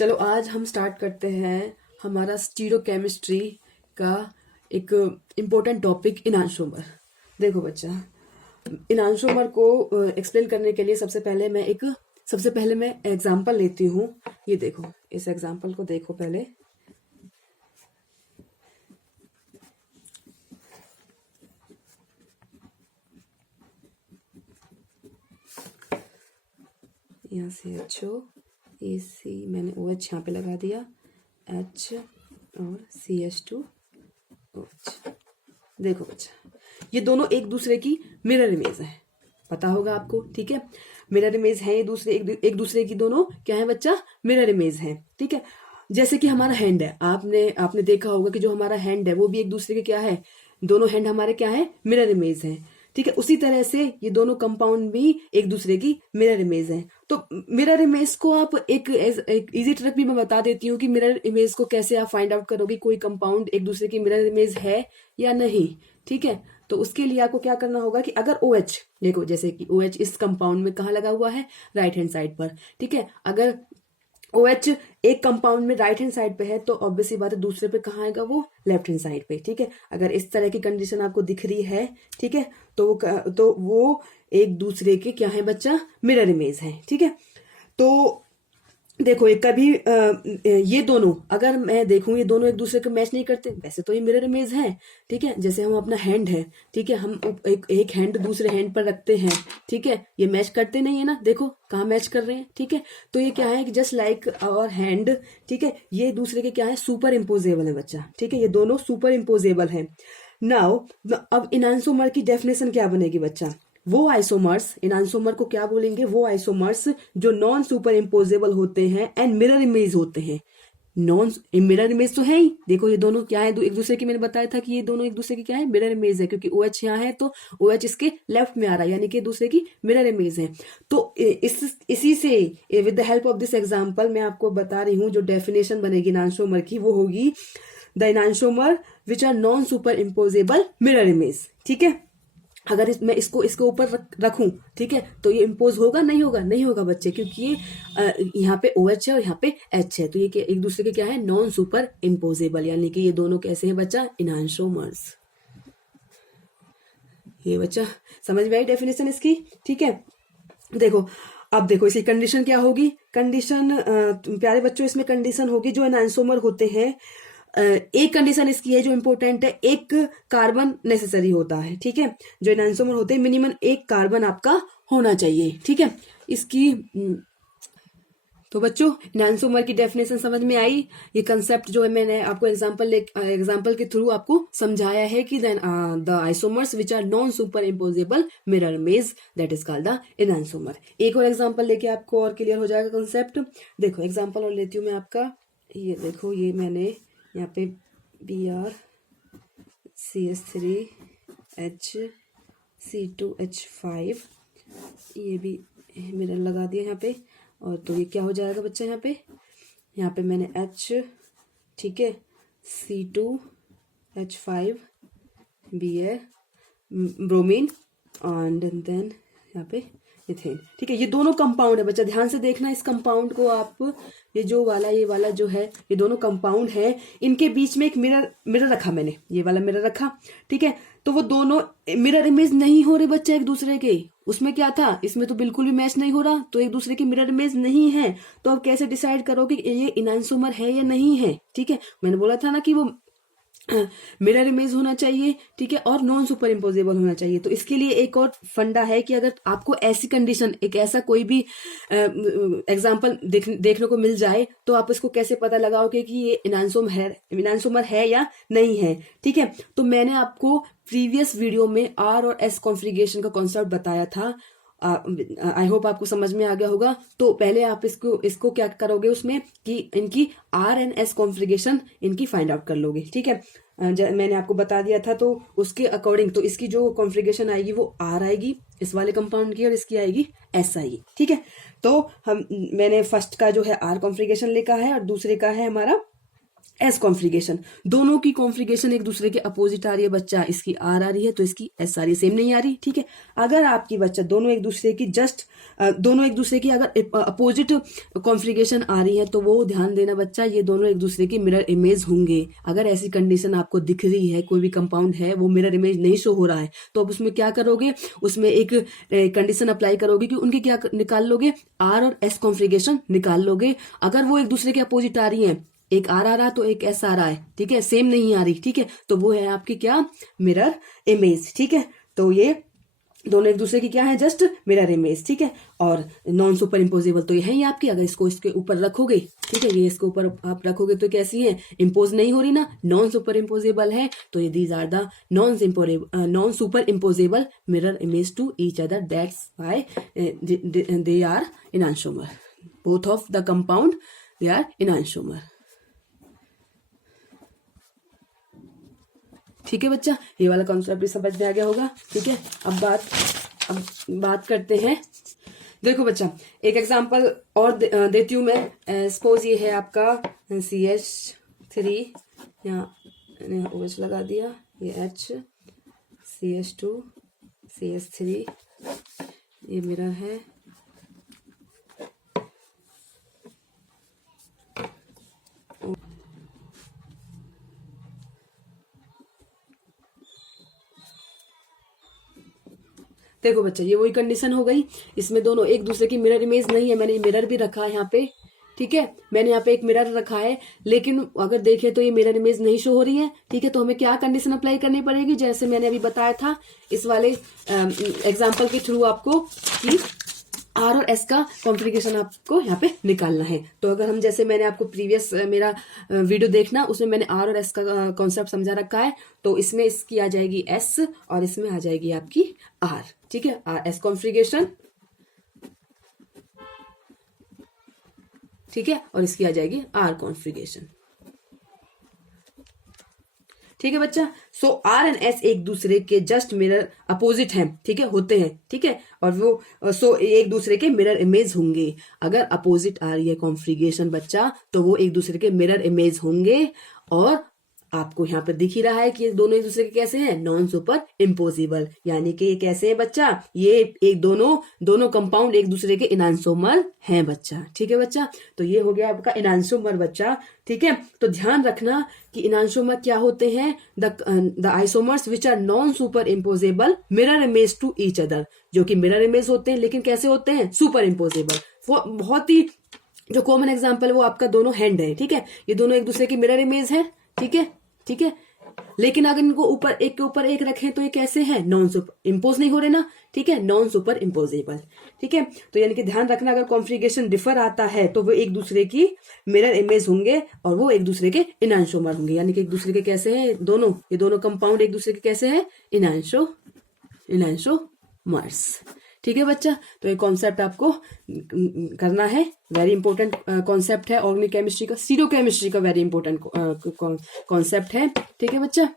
चलो आज हम स्टार्ट करते हैं हमारा स्टीरियोकेमिस्ट्री का एक इम्पोर्टेंट टॉपिक इनांशोमर। देखो बच्चा, इनांशोमर को एक्सप्लेन करने के लिए सबसे पहले मैं एग्जांपल लेती हूँ। ये देखो, इस एग्जांपल को देखो पहले। यहाँ से HO AC मैंने OH यहाँ पे लगा दिया, H और CH2OH। देखो बच्चा, ये दोनों एक दूसरे की मिरर इमेज है, पता होगा आपको, ठीक है। मिरर इमेज है ये दूसरे एक दूसरे की दोनों क्या है बच्चा, मिरर इमेज है, ठीक है। जैसे कि हमारा हैंड है, आपने देखा होगा कि जो हमारा हैंड है वो भी एक दूसरे के क्या है, दोनों हैंड हमारे क्या है, मिरर इमेज है, ठीक है। उसी तरह से ये दोनों कंपाउंड भी एक दूसरे की मिरर इमेज है। तो मिरर इमेज को आप एक इजी ट्रिक भी मैं बता देती हूँ कि मिरर इमेज को कैसे आप फाइंड आउट करोगे कोई कंपाउंड एक दूसरे की मिरर इमेज है या नहीं, ठीक है। तो उसके लिए आपको क्या करना होगा कि अगर OH, देखो जैसे कि OH इस कंपाउंड में कहाँ लगा हुआ है, राइट हैंड साइड पर, ठीक है। अगर OH एक कंपाउंड में राइट हैंड साइड पे है तो ऑब्वियसली बात है दूसरे पे कहाँ आएगा, वो लेफ्ट हैंड साइड पे, ठीक है। अगर इस तरह की कंडीशन आपको दिख रही है, ठीक है, तो वो एक दूसरे के क्या है बच्चा, मिरर इमेज है, ठीक है। तो देखो ये कभी ये दोनों, अगर मैं देखूं ये दोनों एक दूसरे को मैच नहीं करते, वैसे तो ये मिरर इमेज है, ठीक है। जैसे हम अपना हैंड है, ठीक है, हम एक हैंड दूसरे हैंड पर रखते हैं, ठीक है, ये मैच करते नहीं है ना, देखो कहाँ मैच कर रहे हैं, ठीक है। तो ये क्या है कि जस्ट लाइक आवर हैंड, ठीक है, ये दूसरे के क्या है, सुपर इम्पोजेबल है बच्चा, ठीक है, ये दोनों सुपर इम्पोजेबल है। नाउ अब इनांसोमर की डेफिनेशन क्या बनेगी बच्चा, वो आइसोमर्स, इनांसोमर को क्या बोलेंगे, वो आइसोमर्स जो नॉन सुपर इम्पोजेबल होते हैं एंड मिरर इमेज होते हैं। नॉन मिरर इमेज तो है ही, देखो ये दोनों क्या है, एक दूसरे की, मैंने बताया था कि ये दोनों एक दूसरे की क्या है, मिरर इमेज है, क्योंकि OH यहाँ है तो OH इसके लेफ्ट में आ रहा है, यानी कि दूसरे की मिरर इमेज है। तो इसी से with the help of this example मैं आपको बता रही हूँ जो डेफिनेशन बनेगी इनांसोमर की, वो होगी the enantiomer which are non super imposable mirror image, ठीक है। अगर मैं इसको इसके ऊपर रखूं, ठीक है, तो ये इम्पोज होगा, नहीं होगा, नहीं होगा बच्चे, क्योंकि ये यहाँ पे OH है और यहाँ पे H है, तो ये एक दूसरे के क्या है, नॉन सुपर इम्पोजेबल, यानी कि ये दोनों कैसे हैं बच्चा, इनांसोमर्स। ये बच्चा समझ में आई डेफिनेशन इसकी, ठीक है। देखो अब देखो इसकी कंडीशन क्या होगी, कंडीशन प्यारे बच्चों इसमें कंडीशन होगी, जो एनांसोमर होते हैं एक कंडीशन इसकी है जो इंपॉर्टेंट है, एक कार्बन नेसेसरी होता है, ठीक है। जो एनांसोमर होते हैं मिनिमम एक कार्बन आपका होना चाहिए, ठीक है। इसकी तो बच्चों एनांसोमर की डेफिनेशन समझ में आई। ये कंसेप्ट जो है मैंने आपको एग्जांपल के थ्रू आपको समझाया है कि the isomers which are non super imposable mirror image, that is called the enantiomer. एक और एग्जांपल लेके आपको और क्लियर हो जाएगा कंसेप्ट। देखो एग्जांपल और लेती हूँ मैं आपका, ये देखो, ये मैंने यहाँ पे Br CH3H C2H5 ये भी मिरर लगा दिया यहाँ पे, और तो ये क्या हो जाएगा बच्चा, यहाँ पे मैंने H, ठीक है, C2H5 Br bromine and then यहाँ पे इथेन, ठीक है। ये दोनों कंपाउंड है बच्चा, ध्यान से देखना इस कंपाउंड को आप, ये वाला जो है, ये दोनों कंपाउंड है, इनके बीच में एक मिरर रखा मैंने, ये वाला मिरर रखा, ठीक है। तो वो दोनों मिरर इमेज नहीं हो रहे बच्चे एक दूसरे के, उसमें क्या था, इसमें तो बिल्कुल भी मैच नहीं हो रहा, तो एक दूसरे की मिरर इमेज नहीं है। तो आप कैसे डिसाइड करोगे कि ये इनांसोमर है या नहीं है, ठीक है। मैंने बोला था ना कि वो मिरर इमेज होना चाहिए, ठीक है, और नॉन सुपर इम्पोजेबल होना चाहिए। तो इसके लिए एक और फंडा है कि अगर आपको ऐसी कंडीशन, एक ऐसा कोई भी एग्जांपल देखने को मिल जाए, तो आप इसको कैसे पता लगाओगे कि ये इनांसोमर है या नहीं है, ठीक है। तो मैंने आपको प्रीवियस वीडियो में R और S कॉन्फ़िगरेशन का कॉन्सेप्ट बताया था, आई होप आपको समझ में आ गया होगा। तो पहले आप इसको क्या करोगे उसमें कि इनकी R एंड S कॉन्फ़िगरेशन इनकी फाइंड आउट कर लोगे, ठीक है। मैंने आपको बता दिया था, तो उसके अकॉर्डिंग तो इसकी जो कॉन्फ़िगरेशन आएगी वो R आएगी इस वाले कंपाउंड की, और इसकी आएगी S आएगी, ठीक है। तो मैंने फर्स्ट का जो है R कॉन्फ़िगरेशन लिखा है और दूसरे का है हमारा एस कॉन्फ्लिगेशन, दोनों की कॉन्फ्लिगेशन एक दूसरे के अपोजिट आ रही है बच्चा, इसकी आर आ रही है तो इसकी एस आ रही है, सेम नहीं आ रही, ठीक है। अगर आपकी बच्चा दोनों एक दूसरे की अगर अपोजिट कॉन्फ्लिगेशन आ रही है तो वो ध्यान देना बच्चा, ये दोनों एक दूसरे की मिरर इमेज होंगे। अगर ऐसी कंडीशन आपको दिख रही है, कोई भी कंपाउंड है वो मिरर इमेज नहीं शो हो रहा है, तो अब उसमें क्या करोगे, उसमें एक कंडीशन अप्लाई करोगे कि उनके क्या निकाल लोगे, आर और एस कॉन्फ्लिगेशन निकाल लोगे। अगर वो एक दूसरे के अपोजिट आ रही है, एक आर आ रहा तो एक एस आ रहा है, ठीक है, सेम नहीं आ रही, ठीक है, तो वो है आपकी क्या, मिरर इमेज, ठीक है। तो ये दोनों एक दूसरे की क्या है, जस्ट मिरर इमेज, ठीक है। और नॉन सुपर इम्पोजेबल तो ये है ही आपकी, अगर इसको इसके ऊपर रखोगे, ठीक है, ये इसके ऊपर आप रखोगे तो कैसी है, इम्पोज नहीं हो रही ना, नॉन सुपर इम्पोजेबल है, तो ये these are the non super imposable mirror image to each other, that's why they are enantiomer, both of the compound they are enantiomer. ठीक है बच्चा, ये वाला कॉन्सेप्ट भी समझ में आ गया होगा, ठीक है। अब बात करते हैं, देखो बच्चा एक एग्जांपल और देती हूं मैं। सपोज ये है आपका CH3, यहाँ OH लगा दिया, ये H, CH2, CH3, ये मिरर है, देखो बच्चा ये वही कंडीशन हो गई, इसमें दोनों एक दूसरे की मिरर इमेज नहीं है, मैंने मिरर भी रखा है यहाँ पे, ठीक है, मैंने यहाँ पे एक मिरर रखा है, लेकिन अगर देखें तो ये मिरर इमेज नहीं शो हो रही है, ठीक है। तो हमें क्या कंडीशन अप्लाई करनी पड़ेगी, जैसे मैंने अभी बताया था इस वाले एग्जाम्पल के थ्रू आपको, कि आर और एस का कॉन्फ्लिगेशन आपको यहाँ पे निकालना है। तो अगर हम, जैसे मैंने आपको प्रीवियस मेरा वीडियो देखना, उसमें मैंने आर और एस का कॉन्सेप्ट समझा रखा है, तो इसमें इसकी आ जाएगी एस और इसमें आ जाएगी आपकी आर, ठीक है, आर एस कॉन्फ्लिगेशन, ठीक है, और इसकी आ जाएगी आर कॉन्फ्लिगेशन, ठीक है बच्चा। सो आर एंड एस एक दूसरे के जस्ट मिरर अपोजिट हैं, ठीक है, होते हैं, ठीक है, और वो सो एक दूसरे के मिरर इमेज होंगे। अगर अपोजिट आ रही है कॉन्फ्लिगेशन बच्चा, तो वो एक दूसरे के मिरर इमेज होंगे। और आपको यहाँ पर दिख ही रहा है कि ये दोनों एक दूसरे के कैसे हैं, नॉन सुपर इम्पोजिबल, यानी कि ये कैसे हैं बच्चा, ये एक दोनों कंपाउंड एक दूसरे के इनैंशोमर हैं बच्चा, ठीक है बच्चा। तो ये हो गया आपका इनैंशोमर बच्चा, ठीक है। तो ध्यान रखना कि इनैंशोमर क्या होते हैं, the isomers which are non super imposable mirror image to each other, जो कि मिरर इमेज होते हैं लेकिन कैसे होते हैं, सुपर इम्पोजेबल। वो बहुत ही जो कॉमन एग्जाम्पल वो आपका दोनों हैंड है, ठीक है, ये दोनों एक दूसरे की मिरर इमेज है, ठीक है, ठीक है। लेकिन अगर इनको ऊपर एक के ऊपर एक रखें तो ये कैसे है, नॉन सुपर इम्पोज नहीं हो रहे ना, ठीक है, नॉन सुपर इम्पोजेबल, ठीक है। तो यानी कि ध्यान रखना, अगर कॉन्फ्लिगेशन डिफर आता है तो वो एक दूसरे की मिरर इमेज होंगे और वो एक दूसरे के इनैंशोमर होंगे, यानी कि एक दूसरे के कैसे हैं दोनों, ये दोनों कंपाउंड एक दूसरे के कैसे हैं, इनैंशोमर्स, ठीक है बच्चा। तो ये कॉन्सेप्ट आपको करना है, वेरी इंपॉर्टेंट कॉन्सेप्ट है ऑर्गेनिक केमिस्ट्री का, सीरो केमिस्ट्री का वेरी इंपॉर्टेंट कॉन्सेप्ट है, ठीक है बच्चा।